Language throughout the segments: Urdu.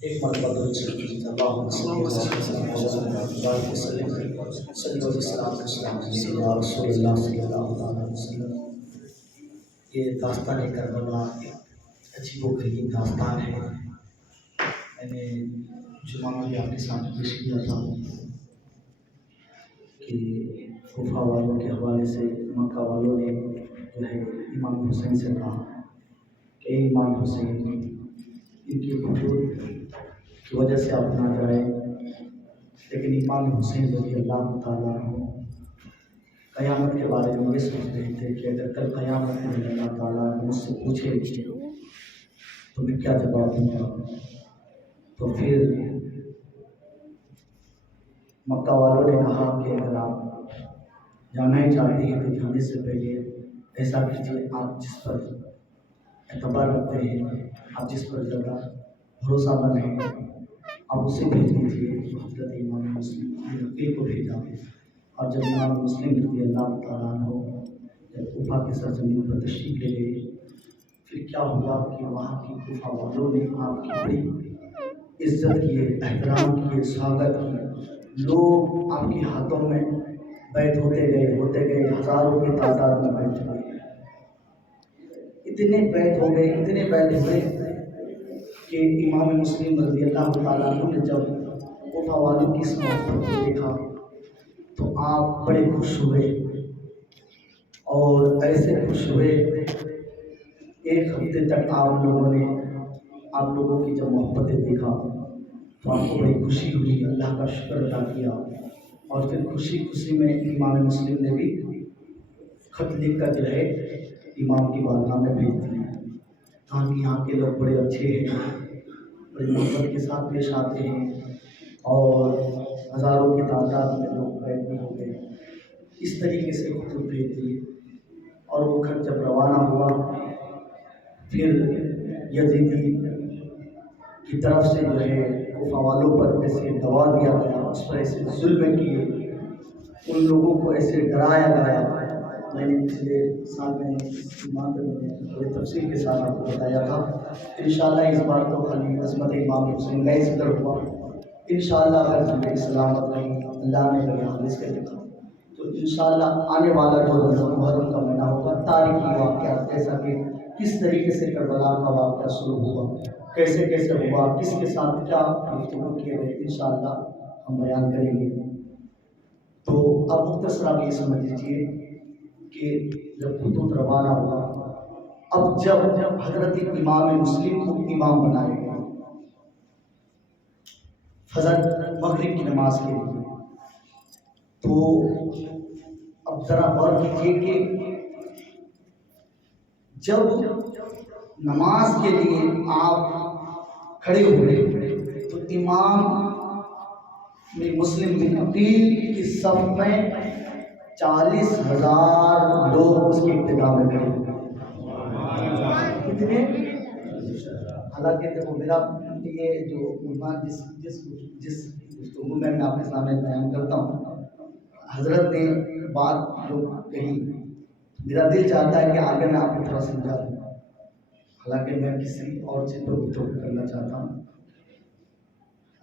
ایک مرتبہ درود شریف کی اللہم صلی اللہ علیہ وسلم صلی اللہ علیہ رسول اللہ صلی اللہ علیہ وسلم۔ یہ داستان کربلا ایک عجیب و غریب داستان ہے۔ میں نے جمعہ میں بھی آپ کے سامنے پیش کیا تھا کہ کوفہ والوں کے حوالے سے مکہ والوں نے جو ہے امام حسین سے کہا کہ اے امام حسین، ان کی وجود کی وجہ سے آپ نہ جائیں، لیکن امام حسین رضی اللہ تعالیٰ عنہ قیامت کے بارے میں یہ سوچ رہے تھے کہ اگر کل قیامت میں اللہ تعالیٰ مجھ سے پوچھے تو میں کیا جواب دوں گا۔ تو پھر مکہ والوں نے کہا کہ اگر آپ جانا ہی چاہتے ہیں تو جانے سے پہلے ایسا کیجیے، آپ جس پر اعتبار رکھتے ہیں، آپ جس پر زیادہ بھروسہ مند ہیں، آپ اسے بھیج دیجیے۔ حضرت امام مسلم نقی کو بھیجا، اور جب امام مسلم رضی اللہ تعالیٰ عنہ جب کوفہ کے سرزمین پر تشریف لے گئے، پھر کیا ہوا کہ وہاں کی کوفہ والوں نے آپ کی بڑی عزت کیے، احترام کیے، سواگت کی۔ لوگ آپ کے ہاتھوں میں بیعت ہوتے گئے، ہزاروں کی تعداد میں بیعت ہوئے۔ اتنے بیعت ہوئے کہ امام مسلم رضی اللہ تعالیٰ عنہ نے جب کوفہ والوں کی اس محبت کو دیکھا تو آپ بڑے خوش ہوئے، اور ایسے خوش ہوئے ایک ہفتے تک آپ لوگوں کی جب محبتیں دیکھا تو آپ کو بڑی خوشی ہوئی، اللہ کا شکر ادا کیا، اور پھر خوشی میں امام مسلم نے بھی خط لکھ کر جو ہے امام کی بارگاہ میں بھیج دیا، کہا کہ یہاں کے لوگ بڑے اچھے ہیں، بڑی محبت کے ساتھ پیش آتے ہیں، اور ہزاروں کی تعداد میں لوگ بیعت بھی ہو گئے۔ اس طریقے سے خطوط بھیج دیے، اور وہ خط جب روانہ ہوا، پھر یزیدی کی طرف سے جو ہے کوفہ والوں پر ایسے دبا دیا گیا، اس پر ایسے ظلم کیے، ان لوگوں کو ایسے ڈرایا گیا۔ میں نے پچھلے سال میں اس ایمان پر بڑی تفصیل کے ساتھ آپ کو بتایا تھا۔ انشاءاللہ اس بار تو خالی عظمت امام حسین کا ذکر ہوا، انشاءاللہ اگر زندگی سلامت رہی، اللہ نے میرے حادث کر دکھا تو انشاءاللہ آنے والا جو رمضان محرم کا مہینہ ہوگا، تاریخی واقعات جیسا کہ کس طریقے سے کربلا کا واقعہ شروع ہوا، کیسے ہوا، کس کے ساتھ کیا گفتگو کیے گئے، انشاءاللہ ہم بیان کریں گے۔ تو اب مختصر آپ یہ سمجھ لیجیے کہ جب خطوط روانہ ہوا، اب جب حضرت امام مسلم کو امام بنائے گئے فجر مغرب کی نماز کے لیے، تو اب ذرا غور کیجیے کہ جب نماز کے لیے آپ کھڑے ہوئے تو امام مسلم بن عقیل کی صف میں 40,000 لوگ اس کی ابتدا میں کھڑے ہوئے۔ کتنے؟ حالانکہ دیکھو میرا یہ جو عنوان جس گفتگو میں آپ کے سامنے بیان کرتا ہوں، حضرت نے بات جو کہی، میرا دل چاہتا ہے کہ آگے میں آپ کو تھوڑا سمجھا دوں، حالانکہ میں کسی اور چیز پر گفتگو کرنا چاہتا ہوں۔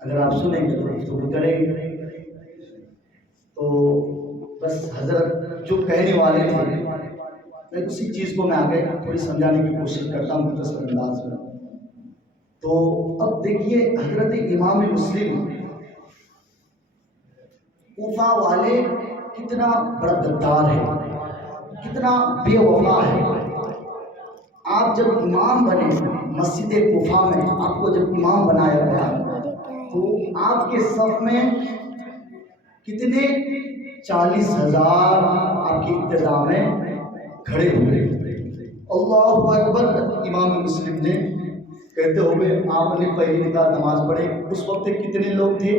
اگر آپ سنیں گے تو گفتگو کریں گے، تو بس حضرت جو کہنے والے تھے میں اسی چیز کو میں آگے تھوڑی سمجھانے کی کوشش کرتا ہوں مختصر انداز میں۔ تو اب دیکھیے حضرت امام مسلم، کوفہ والے کتنا بڑا غدار ہے، کتنا بے وفا ہے۔ آپ جب امام بنے مسجد کوفہ میں، آپ کو جب امام بنایا گیا تو آپ کے صف میں کتنے 40,000 آپ کی ابتدا میں کھڑے ہوئے۔ اللہ اکبر امام مسلم نے کہتے ہوئے آپ نے پہلی رکعت نماز پڑھی، اس وقت کتنے لوگ تھے؟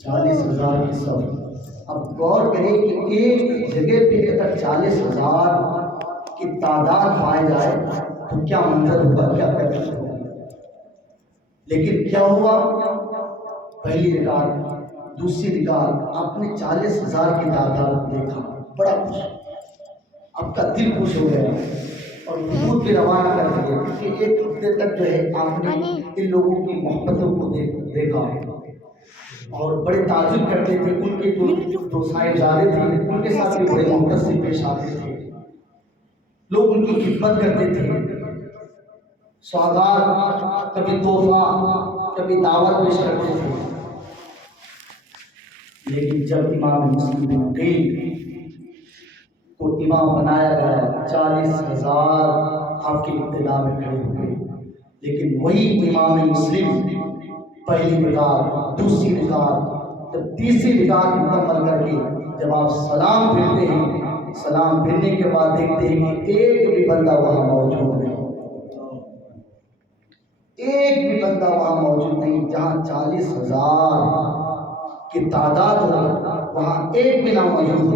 40,000 کی صف۔ اب غور کریں کہ ایک جگہ پہ اگر 40,000 کی تعداد پائے جائے تو کیا منظر ہوگا، کیا کیفیت ہوگی۔ لیکن کیا ہوا، پہلی رکعت دوسری رکعت آپ نے 40,000 کی تعداد دیکھا، بڑا خوش، آپ کا دل خوش ہو گیا، اور خطوط بھی روانہ کر دیے کہ ایک دیر تک جو ہے آپ نے ان لوگوں کی محبتوں کو دیکھا اور بڑے تعجب کرتے تھے. ان کے جو صاحبزادے تھے ان کے ساتھ بھی بڑے محبت سے پیش آتے تھے. لوگ ان کی خدمت کرتے تھے. سوغات کبھی تحفہ کبھی دعوت پیش کرتے تھے. لیکن جب امام مسلم بن عقیل کو امام بنایا گیا 40,000 آپ کی ابتدا میں کھڑے ہوئے. لیکن وہی امام مسلم پہلی رکعت دوسری رکعت جب تیسری رکعت مکمل کر کے جب آپ سلام پھرتے ہیں, سلام پھرنے کے بعد دیکھتے ہیں کہ ایک بھی بندہ وہاں موجود نہیں, ایک بھی بندہ وہاں موجود نہیں. جہاں 40,000 کی تعداد ہو وہاں ایک بھی نہ موجود ہو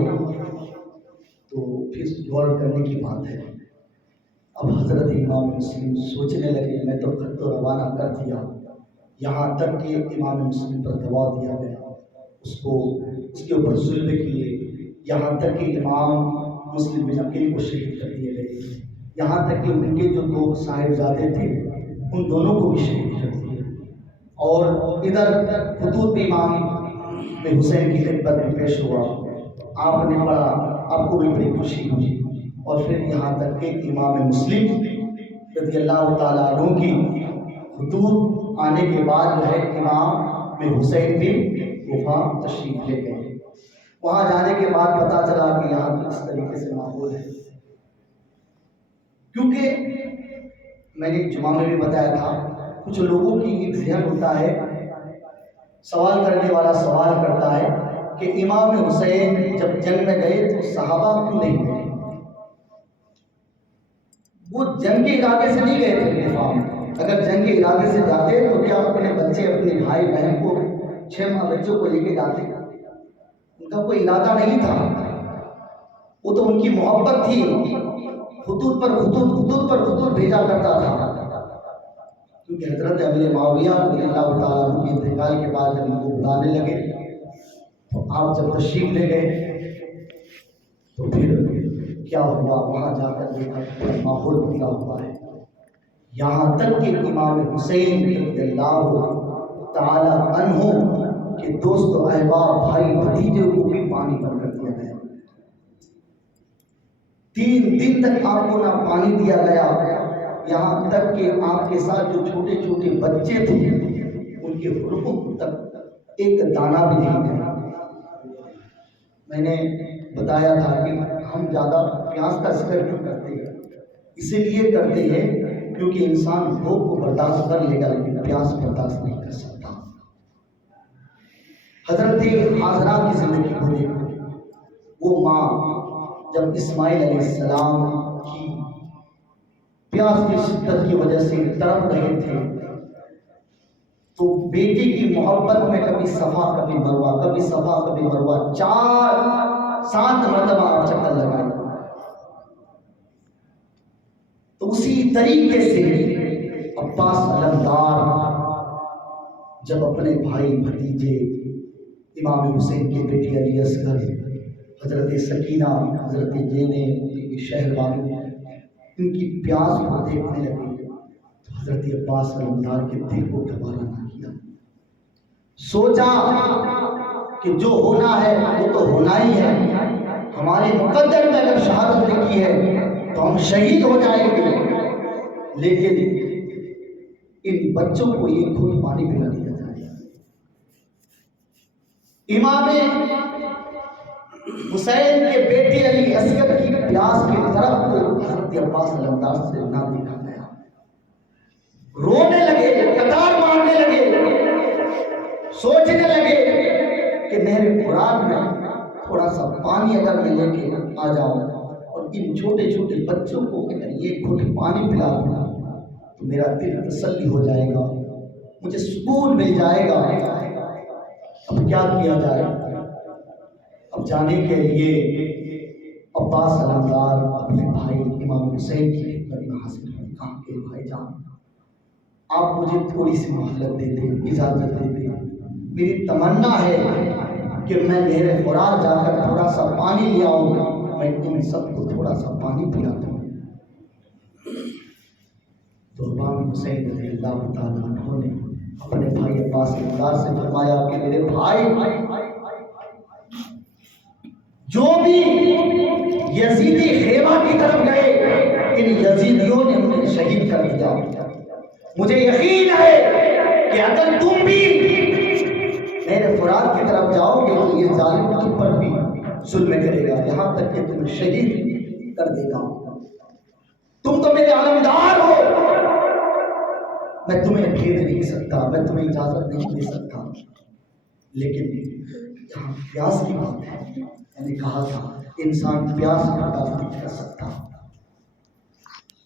تو پھر غور کرنے کی بات ہے. اب حضرت امام مسلم سوچنے لگے میں تو خط تو روانہ کر دیا, یہاں تک کہ امام مسلم پر دباؤ دیا گیا, اس کے اوپر ظلم کیے, یہاں تک کہ امام مسلم بن عقیل کو شہید کر دیے گئے, یہاں تک کہ ان کے جو 2 صاحبزادے تھے ان دونوں کو بھی شہید کر دیے. اور ادھر خطوط امام میں حسین کی خدمت میں پیش ہوا, آپ نے پڑھا, آپ کو بھی بڑی خوشی ہوئی. اور پھر یہاں تک کہ امام مسلم رضی اللہ تعالیٰ عنہ کی خطوط آنے کے بعد جو ہے امام میں حسین بھی کوفہ تشریف لے گئے. وہاں جانے کے بعد پتہ چلا کہ یہاں اس طریقے سے ماحول ہے, کیونکہ میں نے جمعہ میں بھی بتایا تھا کچھ لوگوں کی ایک ذہن ہوتا ہے, سوال کرنے والا سوال کرتا ہے کہ امام حسین جب جنگ میں گئے تو صحابہ کیوں نہیں گئے؟ وہ جنگ کے ارادے سے نہیں گئے تھے دفاع میں. اگر جنگ کے ارادے سے جاتے تو کیا اپنے بچے اپنے بھائی بہن کو 6 ماہ بچوں کو لے کے جاتے؟ ان کا کوئی ارادہ نہیں تھا, وہ تو ان کی محبت تھی. خطوط پر خطوط بھیجا کرتا تھا, کیونکہ حضرت امیر معاویہ رضی اللہ تعالیٰ عنہ کے انتقال کے بعد جب ان کو بلانے لگے تو آپ جب تشریف لے گئے تو پھر کیا ہوا, وہاں جا کر دیکھا پورا ماحول بدلا ہوا ہے. یہاں تک کہ امام حسین رضی اللہ تعالیٰ عنہ کے دوست و احباب بھائی بھتیجے کو بھی پانی پر کر دیا گیا. 3 دن تک آپ کو نہ پانی دیا گیا, یہاں تک کہ آپ کے ساتھ جو چھوٹے چھوٹے بچے تھے ان کے حلقوں تک ایک دانہ بھی نہیں ملا. میں نے بتایا تھا کہ ہم زیادہ پیاس کا ذکر کیوں کرتے ہیں, اسی لیے کرتے ہیں کیونکہ انسان بھوک کو برداشت کر لے گا لیکن پیاس برداشت نہیں کر سکتا. حضرت حاضرہ کی زندگی کو دیکھو, وہ ماں جب اسماعیل علیہ السلام کی پیاس کی شدت کی وجہ سے تڑپ رہے تھے تو بیٹی کی محبت میں کبھی صفا کبھی مروہ, کبھی صفا کبھی مروہ 4-7 مرتبہ آپ چکر لگائے. تو اسی طریقے سے عباس علمدار جب اپنے بھائی بھتیجے امام حسین کے بیٹی علی اصغر, حضرت سکینہ, حضرت زینب شہر والوں ان کی پیاس کو دیکھنے لگے تو حضرت عباس علمدار کے دل کو گوارا نہ کیا. سوچا کہ جو ہونا ہے وہ تو ہونا ہی ہے, ہمارے مقدر میں اگر شہادت لکھی ہے تو ہم شہید ہو جائیں گے, لیکن ان بچوں کو ایک گھونٹ پانی پلا دیا جائے. امام حسین کے بیٹے علی اصغر کی پیاس کی طرف کو حضرت عباس علمدار سے نہ دیکھا گیا. رونے لگے, قطار مارنے لگے, سوچنے لگے کہ نہر فرات میں تھوڑا سا پانی اگر میں لے کے آ جاؤں اور ان چھوٹے چھوٹے بچوں کو اگر یہ گھٹ پانی پلا دوں تو میرا دل تسلی ہو جائے گا, مجھے سکون مل جائے گا. اب کیا کیا جائے؟ اب جانے کے لیے عباس علمدار اپنے بھائی امام حسین کی خدمت میں حاضر ہوئے. کہا کہ بھائی جان آپ مجھے تھوڑی سی مہلت دے دیں, اجازت دے دیں, میری تمنا ہے کہ میں نہر فرات جا کر تھوڑا سا پانی لے آؤں, میں ان سب کو تھوڑا سا پانی پلا دوں. تو امام حسین رضی اللہ تعالیٰ عنہ نے اپنے بھائی عباس سردار سے فرمایا کہ میرے بھائی جو بھی یزیدی خیمہ کی طرف گئے ان یزیدیوں نے انہیں شہید کر دیا. مجھے یقین ہے کہ اگر تم بھی میرے فرات کی طرف جاؤ گے تو یہ ظالم تم پر بھی ظلم کرے گا یہاں تک کہ تمہیں شہید کر دے گا. تم تو میرے علمدار ہو, میں تمہیں بھیج نہیں سکتا, میں تمہیں اجازت نہیں دے سکتا, لیکن یہاں پیاس کی بات ہے. میں نے کہا تھا انسان پیاس برداشت نہیں کر سکتا.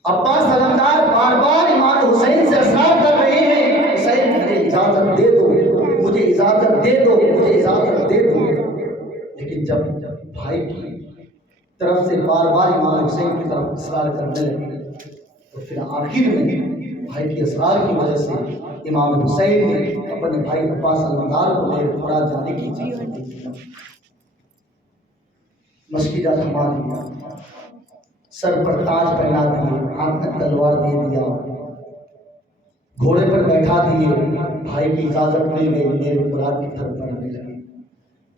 عباس علمدار بار بار امام حسین سے اصرار کر رہے ہیں, حسین مجھے اجازت دے دو, مجھے اجازت دے دو, مجھے اجازت دے دو. لیکن جب بھائی کی طرف سے بار بار امام حسین کی طرف اصرار کرنے لگے تو پھر آخر میں بھائی کی اصرار کی وجہ سے امام حسین نے اپنے بھائی عباس علمدار کو لے فرات جانے کی اجازت دی. مسجدہ تھما دیا, سر پر تاج پہنا دیے, ہاتھ میں تلوار دے دیا, گھوڑے پر بیٹھا دیے. بھائی کی اجازت مل گئی, میرے فرات کی طرف بڑھنے لگے.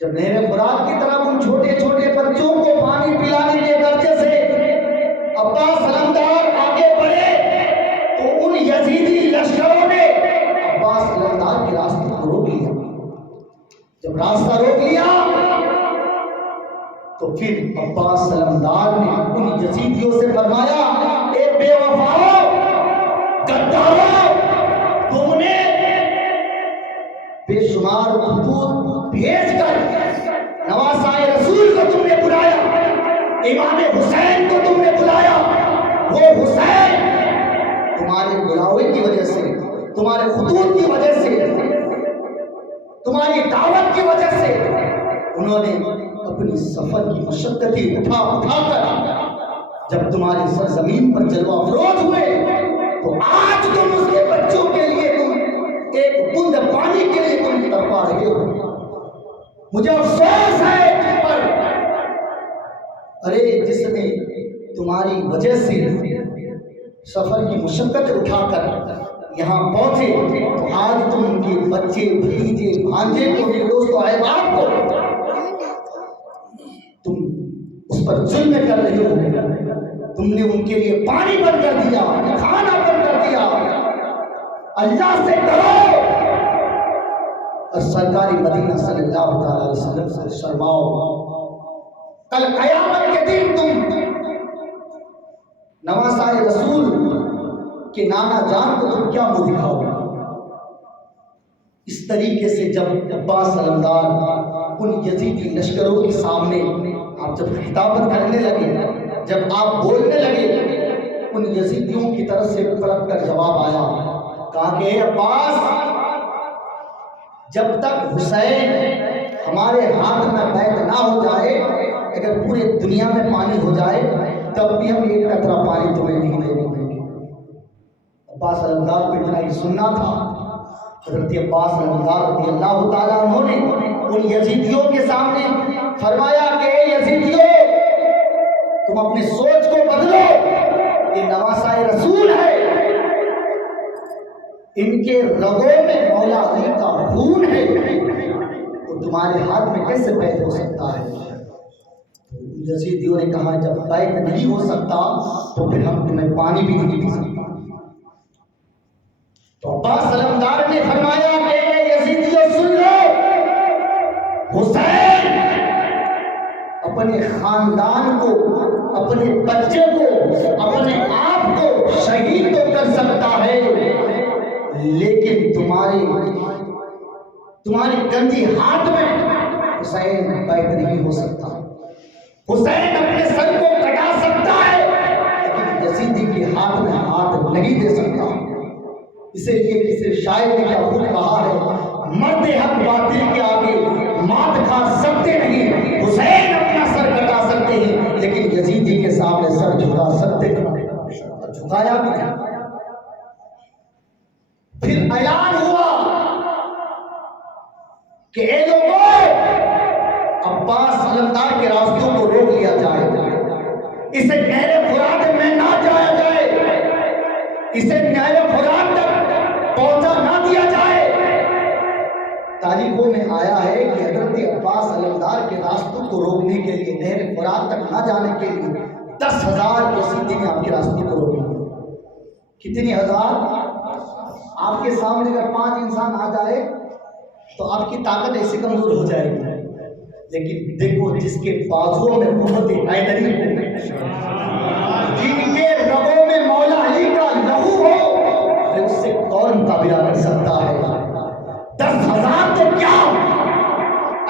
جب میرے فرات کی طرف ان چھوٹے چھوٹے بچوں کو پانی پلانے کے درجے سے عباس علمدار آگے بڑھے تو ان یزیدی لشکروں نے عباس علمدار کے راستے کو روک لیا. جب راستہ روک لیا تو پھر عباس علمدار نے ان یزیدیوں سے فرمایا, اے بے وفاؤ, غدارو, تم نے بے شمار خطوط بھیج کر نواسائے رسول کو تم نے بلایا, امام حسین کو تم نے بلایا. وہ حسین تمہارے بلاوے کی وجہ سے, تمہارے خطوط کی وجہ سے, تمہاری دعوت کی وجہ سے انہوں نے اپنی سفر کی مشقتیں اٹھا کر جب تمہاری سرزمین پر جلوہ افروز ہوئے تو آج تم اس کے بچوں کے لیے تم ایک بوند پانی کے لیے تم تڑپا رہے ہو. مجھے افسوس ہے تم پر. ارے جس نے تمہاری وجہ سے سفر کی مشقت اٹھا کر یہاں پہنچے تو آج تم ان کے بچے, بھتیجے, بھانجے کو, دوست و احباب کو تم اس پر ظلم کر رہے ہو. تم نے ان کے لیے پانی بند کر دیا, کھانا بند کر دیا. اللہ سے ڈرو اور سرکاری مدینہ صلی اللہ تعالی علیہ وسلم سے شرماؤ. کل قیامت کے دن تم نواسائے رسول کے نانا جان کو تم کیا منہ دکھاؤ گے؟ اس طریقے سے جب عباس علمدار ان یزیدی لشکروں کے سامنے آپ جب خطابت کرنے لگے, جب آپ بولنے لگے, ان یزیدیوں کی طرف سے پلٹ کر جواب آیا. کہا کہ اے عباس, جب تک حسین ہمارے ہاتھ میں بیعت نہ ہو جائے, اگر پورے دنیا میں پانی ہو جائے تب بھی ہم ایک قطرہ پانی تمہیں نہیں دیں گے. عباس علمدار کو اتنا ہی سننا تھا. حضرت عباس علمدار رضی اللہ تعالیٰ عنہ نے ان یزیدیوں کے سامنے فرمایا کہ اے یزیدیوں, تم اپنی سوچ کو بدلو. یہ نواسائے رسول ہے, ان کے رگوں میں مولا علی کا خون ہے, وہ تمہارے ہاتھ میں کیسے بیعت ہو سکتا ہے؟ یزیدیوں نے کہا جب بیعت نہیں ہو سکتا تو پھر ہم تمہیں پانی بھی نہیں دے سکتا. تو عباس علمدار نے فرمایا کہ یزیدیوں سن لو, حسین اپنے خاندان کو, اپنے بچے کو, اپنے آپ کو شہید تو کر سکتا ہے, لیکن تمہاری گندی ہاتھ میں حسین بیعت نہیں ہو سکتا. حسین اپنے سر کو کٹا سکتا ہے لیکن یزیدی کے ہاتھ میں ہاتھ نہیں دے سکتا. اسی لیے کسی شاعر نے کیا خود کہا ہے, مرد حق باطل کے آگے مات کھا سکتے نہیں, حسین اپنا سر کٹا سکتے ہیں لیکن یزیدی کے سامنے سر جھکا سکتے نہیں, جھکایا بھی نہیں. پھر اعلان ہوا کہ اے لوگوں, عباس علمدار کے راستوں کو روک لیا جائے, اسے گہرے فرات میں نہ جایا جائے, اسے نہر فرات تک پہنچا نہ دیا جائے۔ تاریخوں میں آیا ہے کہ حضرت عباس علمدار کے راستوں کو روکنے کے لیے، نہر فرات تک نہ جانے کے لیے 10,000 یزیدی نے آپ کے راستوں کو روک لیا۔ کتنی ہزار؟ آپ کے سامنے اگر 5 انسان آ جائے تو آپ کی طاقت ایسے کمزور ہو جائے گی، لیکن دیکھو جس کے بازوؤں میں قوت حیدری ہو، جن کے رگوں میں مولا علی کا لہو ہو، پھر اس سے کون مقابلہ کر سکتا ہے؟ 10,000 تو کیا،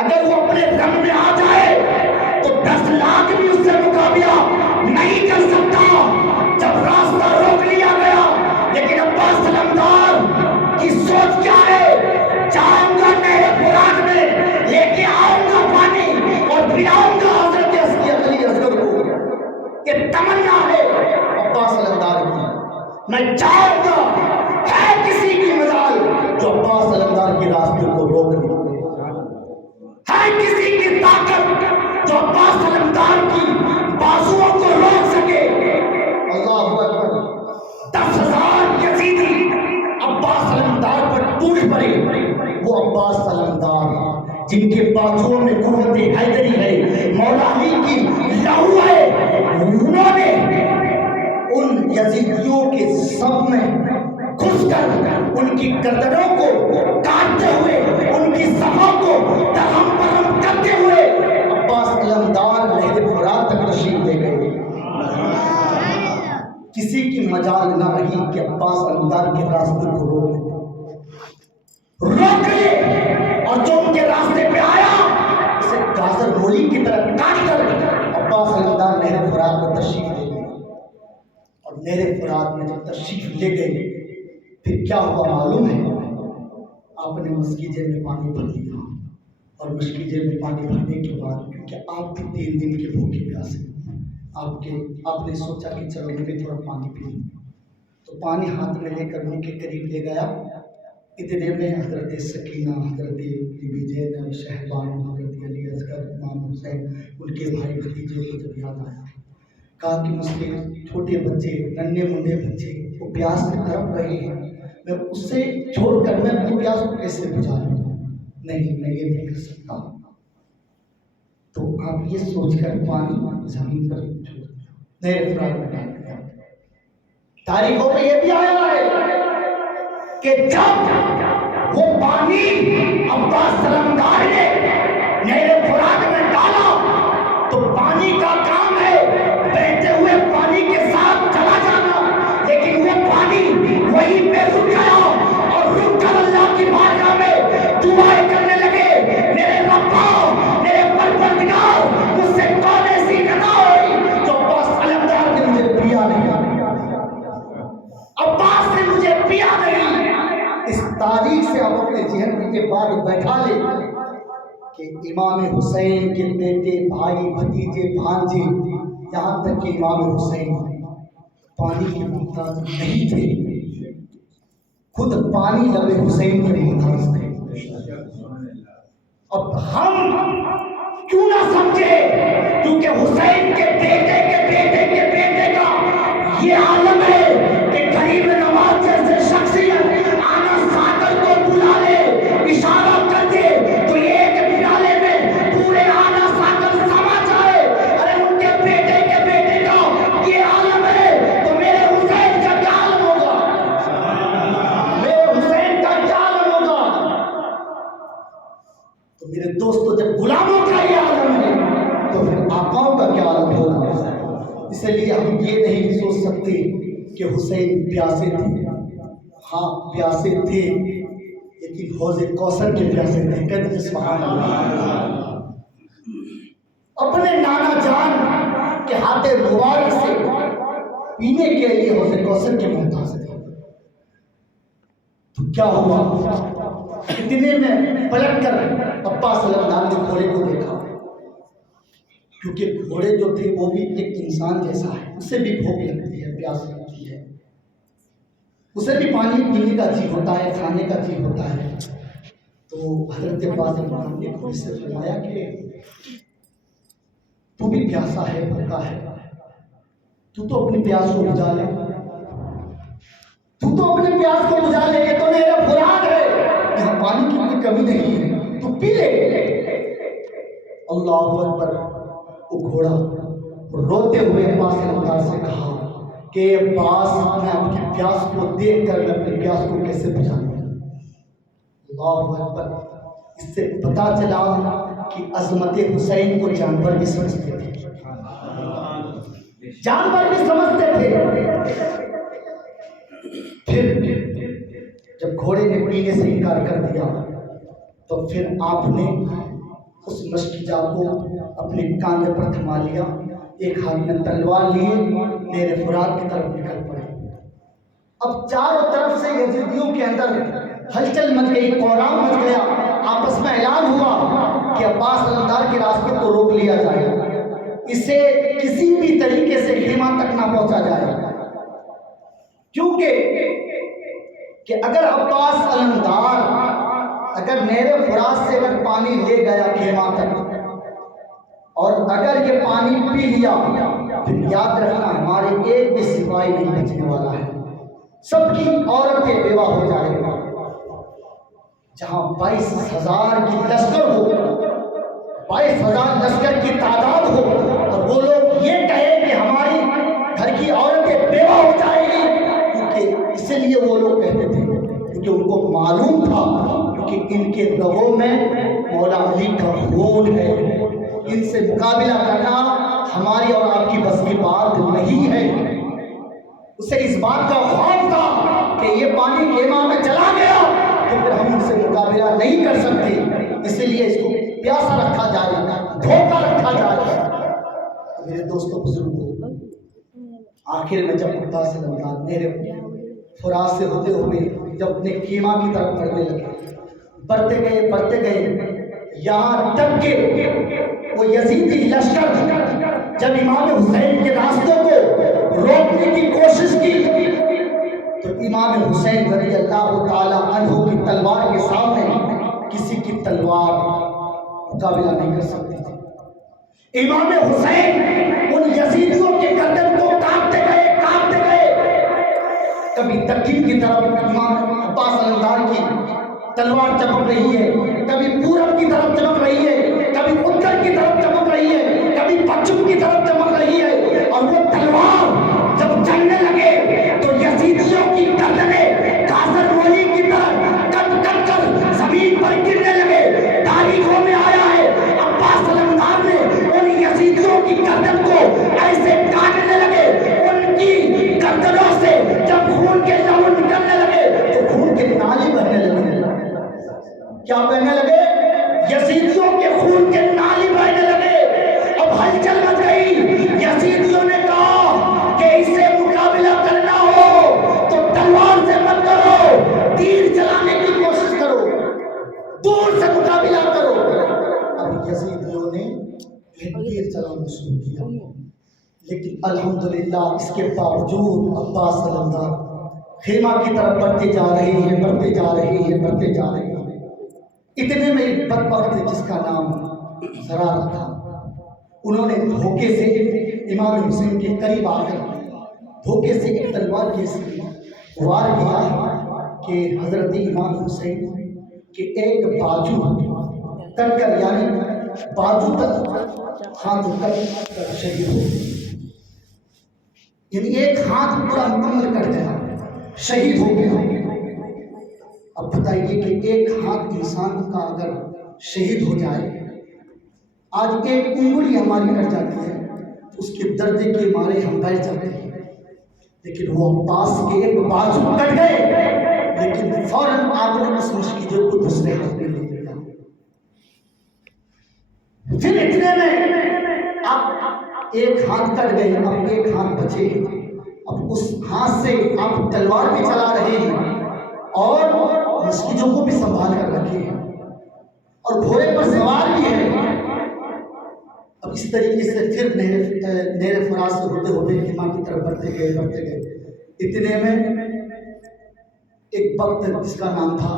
اگر وہ اپنے رنگ میں آ جائے تو 10 لاکھ بھی اس سے مقابلہ نہیں کر سکتا۔ جب راستہ روک لیا گیا، لیکن عباس علمدار کی سوچ کیا ہے؟ جاؤں گا نہر فرات میں، لے کے آؤں گا پانی اور پلاؤں گا حضرت علی اصغر کو۔ یہ تمنا ہے عباس علمدار کی، میں جاؤں گا۔ ہے کسی کی مجال جو عباس علمدار کے راستے کو روک لے؟ ہے کسی کی طاقت جو عباس علمدار کی بازوؤں کو روک سکے؟ اللہ اکبر! 10,000 یزیدی عباس علمدار پر ٹوٹ پڑے۔ وہ عباس علمدار جن کے بازوؤں میں قوت حیدری ہے، مولا علی کی لہو ہے، انہوں نے ان یزیدیوں کے سب میں گھس کر ان کی گردنوں کو کاٹتے ہوئے، ان کی صفوں کو دغم برہم کرتے ہوئے عباس علمدار نہر فرات تک تشریف لے گئے۔ کسی کی مجال نہ رہی کہ عباس علمدار کے راستے کو روک لے، اور جو ان کے راستے پہ آیا اسے گازر مولی کی طرح کاٹ کر عباس علمدار نہر فرات میں تشریف لے گئے۔ اور نہر فرات میں جب تشریف لے گئے پھر کیا ہوا معلوم ہے؟ آپ نے مسکیجے میں پانی بھر لیا، اور مسکیجے میں پانی بھرنے کے بعد کیونکہ آپ بھی 3 دن کے بھوکے پیاسے، آپ نے سوچا کہ چلو میں بھی تھوڑا پانی پی لوں، تو پانی ہاتھ میں لے کر ان کے قریب لے گیا۔ اتنے میں حضرت سکینہ، حضرت بی بی زینب، شہبان، حضرت علی اصغر، امام حسین، ان کے بھائی بھتیجے کو جب یاد آیا، کہا کہ مجھ کے چھوٹے بچے، ننھے منڈے بچے وہ پیاس سے تڑپ رہے ہیں، میں اس سے چھوڑ کر میں اپنی پیاس کو کیسے بجھا لوں؟ نہیں، میں یہ نہیں کر سکتا۔ تو آپ یہ سوچ کر پانی زمین پر چھوڑ دیا، نہر فرات میں ڈال دیا۔ تاریخوں میں یہ بھی آیا ہے کہ جب وہ پانی عباس علمدار نے نہر فرات میں ڈالا تو پانی کا کام ہے بہتے ہوئے پانی کے ساتھ چلا جانا، لیکن وہ پانی وہیں پہ رک گیا، اور رک کر اللہ کی بارگاہ میں دعائیں کرنے لگے، میرے ربا، میرے پروردگار، مجھ سے کون ایسی خطا ہوئی جو عباس علمدار نے مجھے پیا نہیں، عباس نے مجھے پیا نہیں۔ اس تاریخ سے آپ اپنے ذہن میں یہ بات بیٹھا لیں کہ امام حسین کے بیٹے، بھائی، بھتیجے، بھانجے، یہاں تک کہ امام حسین پانی کے محتاج نہیں تھے، خود پانی لب حسین کے محتاج تھے۔ اب ہم کیوں نہ سمجھے، کیونکہ حسین کے بیٹے کے بیٹے کے بیٹے کا یہ عالم ہے کہ غریب نواز جیسے شخصیت آنا ساگر کو بلا لے، اشارہ کر دے تو یہ ایک پیالے میں پورے آنا ساگر سما جائے۔ ارے ان کے بیٹے کا یہ عالم ہے تو میرے حسین کا کیا عالم ہوگا؟ میرے حسین کا کیا عالم ہوگا؟ تو میرے دوستو، جب غلاموں کا یہ عالم ہے تو پھر آقاؤں کا کیا عالم ہوگا؟ اس لیے ہم یہ نہیں سوچ سکتے کہ حسین پیاسے تھے۔ ہاں پیاسے تھے، لیکن حوض کوثر کے پیاسے تھے۔ کہتے سبحان اللہ۔ اپنے نانا جان کے ہاتھ مبارک سے پینے کے لیے حوض کوثر کے محتاج تھے۔ تو کیا ہوا؟ اتنے میں پلٹ کر عباس علمدار نے گھوڑے کو دیکھا، کیونکہ گھوڑے جو تھے وہ بھی ایک انسان جیسا ہے، اسے بھی بھوک لگتی ہے، پیاس لگتی ہے، اسے بھی پانی پینے کا جی ہوتا ہے، کھانے کا جی ہوتا ہے۔ تو حضرت عباس علمدار نے گھوڑے سے فرمایا کہ تو بھی پیاسا ہے، بھوکا ہے، تو اپنی پیاس کو بجھا لے۔ تو اپنے پیاس کو بجھا لے گے، تو میرا فرات ہے، یہاں پانی کی کوئی کمی نہیں ہے، تو پی لے۔ اللہ اکبر۔ وہ گھوڑا روتے ہوئے عباس علمدار سے کہا کہ عباس، میں اپنی پیاس کو دیکھ کر میں اپنی پیاس کو کیسے بجھاؤں؟ اللہ اکبر۔ اس سے پتا چلا کہ عظمت حسین کو جانور بھی سمجھتے تھے، جانور بھی سمجھتے تھے۔ پھر جب گھوڑے نے پینے سے انکار کر دیا تو پھر آپ نے اس مشکجا کو اپنے کاندھے پر تھما لیا، ایک ہاتھ میں تلوار لیے نہر فرات کی طرف نکل پڑے۔ اب چاروں طرف سے یزیدیوں کے اندر ہلچل مچ گئی، کوہرام مچ گیا، آپس میں اعلان ہوا کہ عباس علمدار کے راستے کو روک لیا جائے، اسے کسی بھی طریقے سے خیمہ تک نہ پہنچا جائے، کیونکہ کہ اگر عباس علمدار اگر نہر فرات سے اگر پانی لے گیا خیمہ تک اور اگر یہ پانی پی لیا، پھر یاد رکھنا ہمارے ایک بھی سپاہی نہیں بچنے والا ہے، سب کی عورتیں بیوہ ہو جائے گا۔ جہاں 22,000 کی لشکر ہو، 22,000 لشکر کی تعداد ہو، اور وہ لوگ یہ کہے کہ ہماری گھر کی عورتیں بیوہ ہو جائیں گی، کیونکہ اسی لیے وہ لوگ کہتے تھے، کیونکہ ان کو معلوم تھا کہ ان کے رگوں میں مولا علی کا خون ہے، ان سے مقابلہ کرنا ہماری اور آپ کی بس کی بات نہیں ہے۔ اسے اس بات کا خوف تھا کہ یہ پانی خیمہ میں چلا گیا تو پھر ہم ان سے مقابلہ نہیں کر سکتے، اسی لیے اس کو پیاسا رکھا جائے، دھوکا رکھا جائے۔ میرے دوستوں بزرگوں، آخر میں جب عباس علمدار نہر فرات سے ہوتے ہوئے جب اپنے خیمہ کی طرف بڑھنے لگے، بڑھتے گئے یہاں تک کہ وہ یزیدی لشکر جب امام حسین کے راستوں کو روکنے کی کوشش کی تو امام حسین رضی اللہ تعالی عنہ کی تلوار کے سامنے کسی کی تلوار مقابلہ نہیں کر سکتی تھی۔ امام حسین ان یزیدیوں کے گردن کو کاٹتے گئے، کبھی دکن کی طرف امام عباس علمدار کی تلوار چمک رہی ہے، کبھی پورب کی طرف چمک رہی ہے، کبھی اتر کی طرف چمک رہی ہے، کبھی پچھم کی طرف چمک رہی ہے، اور وہ تلوار جب چلنے لگے تو یزیدیوں کی گردنیں کاسر مولی کی طرح کٹ کٹ کر زمین پر گرنے لگے۔ تاریخوں میں آیا ہے عباس علمدار نے ان یزیدیوں کی گردن کو ایسے کاٹنے لگے، ان کی گردنوں سے جب خون کے لہو نکلنے لگے تو خون کے نالے بہنے لگے۔ کیا بہنے لگے؟ یزیدیوں کے خون کے نالی بہنے لگے۔ اب ہلچل مچ گئی، یزیدیوں نے کہا کہ اسے مقابلہ کرنا ہو تو تلوار سے مت کرو، تیر چلانے کی کوشش کرو، دور سے مقابلہ کرو۔ اب یزیدیوں نے تیر چلانا شروع کیا، لیکن الحمدللہ اس کے باوجود عباس علمدار خیمہ کی طرف بڑھتے جا رہے ہیں، بڑھتے جا رہے ہیں، بڑھتے جا رہے ہیں۔ اتنے میں ایک بدبخت جس کا نام زرار تھا، انہوں نے دھوکے سے امام حسین کے قریب آ کر دھوکے سے ایک تلوار جیسی وار کیا کہ حضرت امام حسین کے ایک بازو کٹ کر، یعنی بازو تک ہاتھ کٹ کر شہید ہو، یعنی ایک ہاتھ پورا مکمل کٹ گیا، شہید ہو گیا۔ اب بتائیے کہ ایک ہاتھ انسان کا اگر شہید ہو جائے، آج ایک انگلی ہماری کٹ جاتی ہے تو اس کے درد کے مارے ہم بیٹھ جاتے ہیں، لیکن وہ عباس کے ایک بازو کٹ گئے، لیکن فوراً آپ نے اس مشکل کو دوسرے ہاتھ میں لے لیا۔ پھر اتنے میں اب ایک ہاتھ کٹ گئے، اب ایک ہاتھ بچے، اب اس ہاتھ سے آپ تلوار بھی چلا رہے ہیں اور مسکیجوں کو بھی سنبھال کر رکھے ہیں اور گھوڑے پر سوار بھی ہیں۔ اب اس طریقے سے پھر نہر فرات سے ہوتے ہوئے خیمہ کی طرف بڑھتے گئے۔ اتنے میں ایک وقت جس کا نام تھا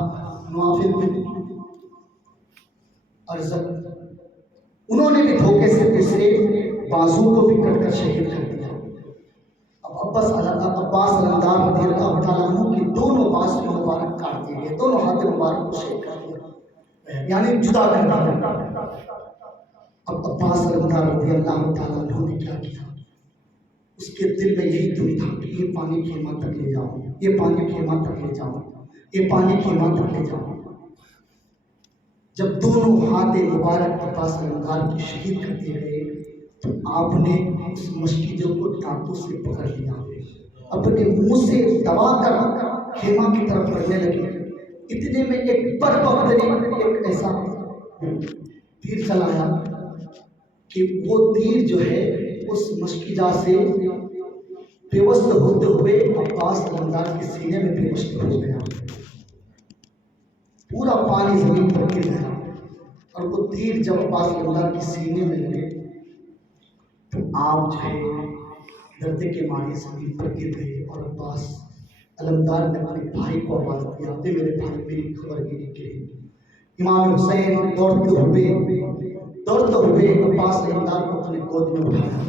نوافل بن ارزق، انہوں نے بھی دھوکے سے دوسرے بازو کو بھی کٹ کر شہید کر دیا۔ اب عباس علمدار رضی اللہ تعالیٰ عنہ کی دونوں بازو مبارک کاٹ دیے گئے، دونوں ہاتھ مبارک کو شیک کر دیا، یعنی جدا کر دیا۔ اب عباس علمدار رضی اللہ تعالیٰ عنہ نے کیا کیا؟ اس کے دل میں یہی دل تھا کہ یہ پانی خیمہ تک لے جاؤ، یہ پانی خیمہ تک لے جاؤ، یہ پانی خیمہ تک لے جاؤ۔ جب دونوں ہاتھ مبارک عباس علمدار کی شہید کر دیے گئے تو آپ نے اس مشکیزوں کو دانتوں سے پکڑ لیا، اپنے منہ سے دبا کر خیمہ کی طرف بڑھنے لگے۔ اتنے میں ایک بربختری ایک ایسا تیر چلایا کہ وہ تیر جو ہے اس مشکیزہ سے پیوست ہوتے ہوئے عباس علمدار کے سینے میں پیوست ہو گیا، پورا پانی زمین پر گر گیا۔ اور وہ تیر جب عباس علمدار کے سینے میں لگے تو آپ جو ہے درد کے مارے زمین پر گر گئے، اور عباس علمدار نے اپنے بھائی کو آواز دیا، اے میرے بھائی میری خبر گیری کے امام حسین دوڑتے ہوئے عباس علمدار کو اپنے گود میں اٹھایا،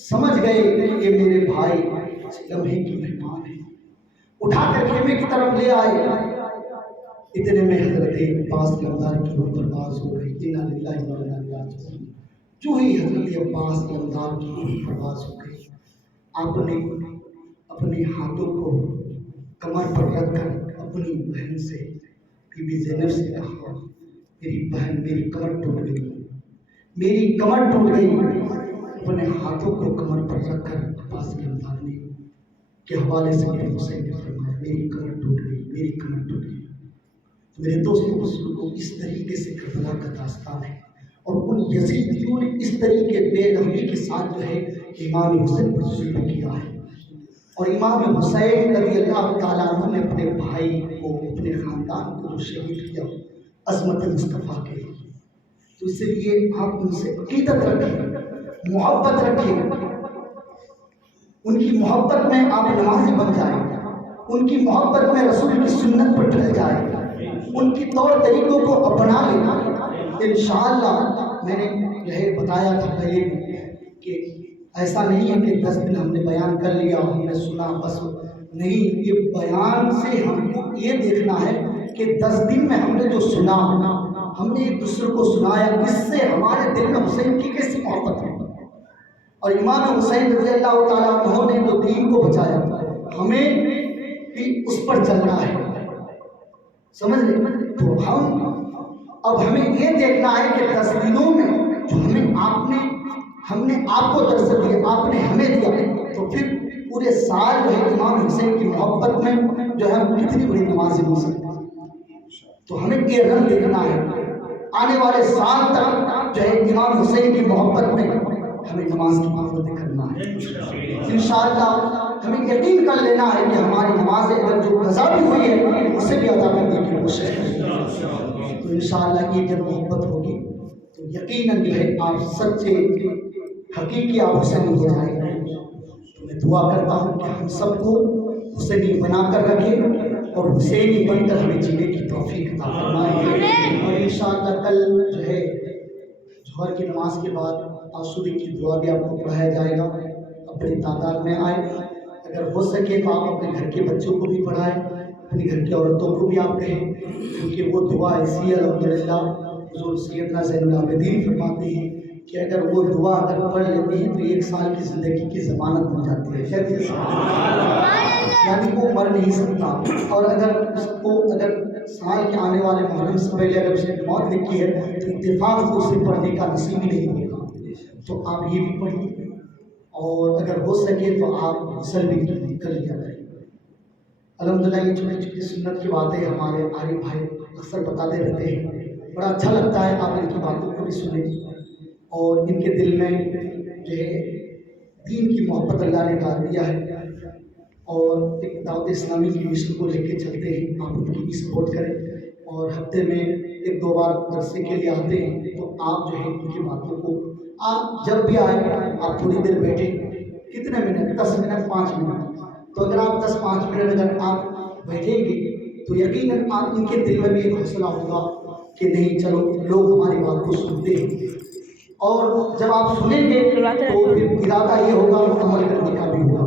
سمجھ گئے کہ یہ میرے بھائی اس لمحے کی مہمان ہے، اٹھا کر خیمے کی طرف لے آئے۔ اتنے میں حضرت عباس علمدار کی روح پرواز ہو گئی، انا للہ و انا الیہ راجعون۔ جو ہی حضرت عباس علمدار کی روح پرواز ہو گئی، آپ نے اپنے ہاتھوں کو کمر پر رکھ کر اپنی بہن سے بی بی زینب سے کہا، میری بہن میری کمر ٹوٹ گئی، میری کمر ٹوٹ گئی۔ اپنے ہاتھوں کو کمر پر رکھ کر عباس علمدار نے کے حوالے سے میرے حسین نے فرمایا، میری کمر ٹوٹ گئی، میری کمر ٹوٹ گئی۔ میرے دوستوں کو اس طریقے سے کربلا کا داستان ہے، اور ان یزیدیوں نے اس طریقے بے رحمی کے ساتھ جو ہے امام حسین پر ظلم کیا ہے، اور امام حسین رضی اللہ تعالیٰ عنہ نے اپنے بھائی کو، اپنے خاندان کو جو شہید کیا عظمت مصطفیٰ کے لیے، تو اس لیے آپ ان سے عقیدت رکھیں، محبت رکھیں، ان کی محبت میں آپ نمازی بن جائیں، ان کی محبت میں رسول کی سنت پر ڈھل جائیں، ان کی طور طریقوں کو اپنا لینا۔ انشاءاللہ میں نے یہ بتایا تھا پہلے کہ ایسا نہیں ہے کہ 10 دن ہم نے بیان کر لیا، ہم نے سنا بس نہیں، یہ بیان سے ہم کو یہ دیکھنا ہے کہ 10 دن میں ہم نے جو سنا، ہم نے ایک دوسرے کو سنایا، اس سے ہمارے دل میں حسین کی کیسی محبت ہے، اور امام حسین رضی اللہ تعالیٰ عنہ نے جو دین کو بچایا، ہمیں بھی اس پر چلنا ہے، سمجھ لیں۔ تو اب ہمیں یہ دیکھنا ہے کہ 10 دنوں میں جو ہم نے آپ کو درس دیا، آپ نے ہمیں دیا، تو پھر پورے سال جو ہے امام حسین کی محبت میں جو ہے ہم کتنی بڑی نمازیں ہو سکتے ہیں۔ تو ہمیں یہ رنگ دیکھنا ہے، آنے والے سال تک جو ہے امام حسین کی محبت میں ہمیں نماز کی پابندی کرنا ہے۔ انشاءاللہ ہمیں یقین کر لینا ہے کہ ہماری نمازیں اگر جو قضا بھی ہوئی ہے اسے بھی ادا کرنے کی کوشش کریں گے، تو انشاءاللہ یہ جب محبت ہوگی تو یقیناً جو ہے آپ سچے حقیقی آپ حسینی ہو جائیں گے۔ تو میں دعا کرتا ہوں کہ ہم سب کو حسینی بنا کر رکھیں، اور حسینی بن کر ہمیں جینے کی توفیق عطا فرمائے، اور انشاءاللہ کل جو ہے ظہر کی نماز کے بعد آسودی کی دعا بھی آپ کو پڑھایا جائے گا، اپنی تعداد میں آئے، اگر ہو سکے تو آپ اپنے گھر کے بچوں کو بھی پڑھائیں، اپنی گھر کی عورتوں کو بھی آپ کہیں، کیونکہ وہ دعا ایسی ہے الحمدللہ حضور سیدنا زین العابدین فرماتے ہیں کہ اگر وہ دعا اگر پڑھ لیتے ہیں تو 1 سال کی زندگی کی ضمانت بن جاتی ہے، یعنی وہ مر نہیں سکتا، اور اگر اس کو اگر سال کے آنے والے محرم سے پہلے اگر اس نے موت لکھی ہے تو اتفاق سے اسے پڑھنے کا نصیب ہی نہیں ہوگا۔ تو آپ یہ بھی پڑھیے، اور اگر ہو سکے تو آپ غسل بھی کر لیا کریں۔ الحمدللہ یہ چھوٹی چھوٹی سنت کی باتیں ہمارے عارف بھائی اکثر بتاتے رہتے ہیں، بڑا اچھا لگتا ہے آپ ان کی باتوں کو بھی سنیں، اور ان کے دل میں جو ہے دین کی محبت اللہ نے ڈال دیا ہے، اور ایک دعوت اسلامی کی مشن کو لے کے چلتے ہیں، آپ ان کی بھی سپورٹ کریں، اور ہفتے میں 1-2 بار درسے کے لیے آتے ہیں، تو آپ جو ہے ان کی باتوں کو آپ جب بھی آئیں آپ تھوڑی دیر بیٹھیں، کتنے منٹ، 10 منٹ 5 منٹ، تو اگر آپ 10-5 منٹ اگر آپ بیٹھیں گے تو یقیناً آپ ان کے دل میں بھی ایک حوصلہ ہوگا کہ نہیں چلو لوگ ہماری بات کو سنتے ہیں، اور جب آپ سنیں گے تو پھر ارادہ یہ ہوگا اور عمل کرنے کا بھی ہوگا۔